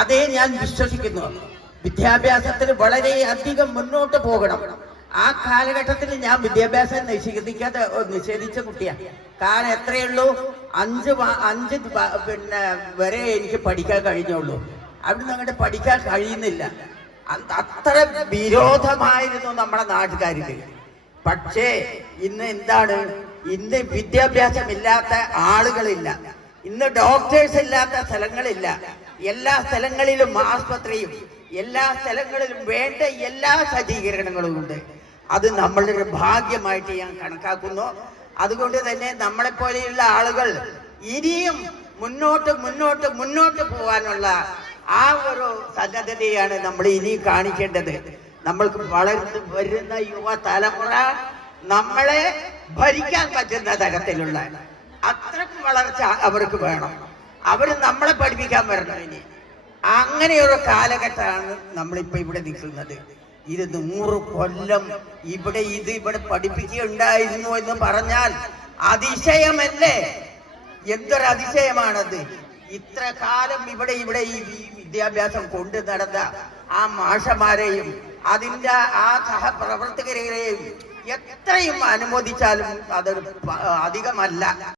അതേ ഞാൻ വിശ്വസിക്കുന്നു. വിദ്യാഭ്യാസത്തിൽ വളരെയധികം മുന്നോട്ട് പോകണം. ആ കാലഘട്ടത്തിൽ ഞാൻ വിദ്യാഭ്യാസം നിഷേധിച്ച കുട്ടിയാണ്. കാരണം എത്രയുള്ളൂ, അഞ്ച് വരെ എനിക്ക് പഠിക്കാൻ കഴിഞ്ഞുള്ളൂ. അവിടെ നിന്ന് അങ്ങോട്ട് പഠിക്കാൻ കഴിയുന്നില്ല. അത്ര വിരോധമായിരുന്നു നമ്മുടെ നാട്ടുകാർക്ക്. പക്ഷേ ഇന്ന് എന്താണ്, ഇന്ന് വിദ്യാഭ്യാസമില്ലാത്ത ആളുകളില്ല, ഇന്ന് ഡോക്ടേഴ്സ് ഇല്ലാത്ത സ്ഥലങ്ങളില്ല. എല്ലാ സ്ഥലങ്ങളിലും ആസ്പത്രിയും, എല്ലാ സ്ഥലങ്ങളിലും വേണ്ട എല്ലാ സജ്ജീകരണങ്ങളും ഉണ്ട്. അത് നമ്മളുടെ ഒരു ഭാഗ്യമായിട്ട് ഞാൻ കണക്കാക്കുന്നു. അതുകൊണ്ട് തന്നെ നമ്മളെപ്പോലെയുള്ള ആളുകൾ ഇനിയും മുന്നോട്ട് പോകാനുള്ള ആ ഒരു സന്നദ്ധതയാണ് നമ്മൾ ഇനി കാണിക്കേണ്ടത്. നമ്മൾക്ക് വളർന്നു വരുന്ന യുവ തലമുറ നമ്മളെ ഭരിക്കാൻ പറ്റുന്ന തരത്തിലുള്ള അത്രക്കും വളർച്ച അവർക്ക് വേണം. അവർ നമ്മളെ പഠിപ്പിക്കാൻ വരണം. ഇനി അങ്ങനെയൊരു കാലഘട്ടമാണ് നമ്മളിപ്പോ ഇവിടെ നിൽക്കുന്നത്. ഇത് 100 കൊല്ലം ഇവിടെ പഠിപ്പിക്കുകയുണ്ടായിരുന്നു എന്ന് പറഞ്ഞാൽ അതിശയമല്ലേ? എന്തൊരു അതിശയമാണത്. ഇത്ര കാലം ഇവിടെ ഈ വിദ്യാഭ്യാസം കൊണ്ടു നടന്ന ആ മാഷമാരെയും അതിൻ്റെ ആ സഹപ്രവർത്തകരെയും എത്രയും അനുമോദിച്ചാലും അതൊരു അധികമല്ല.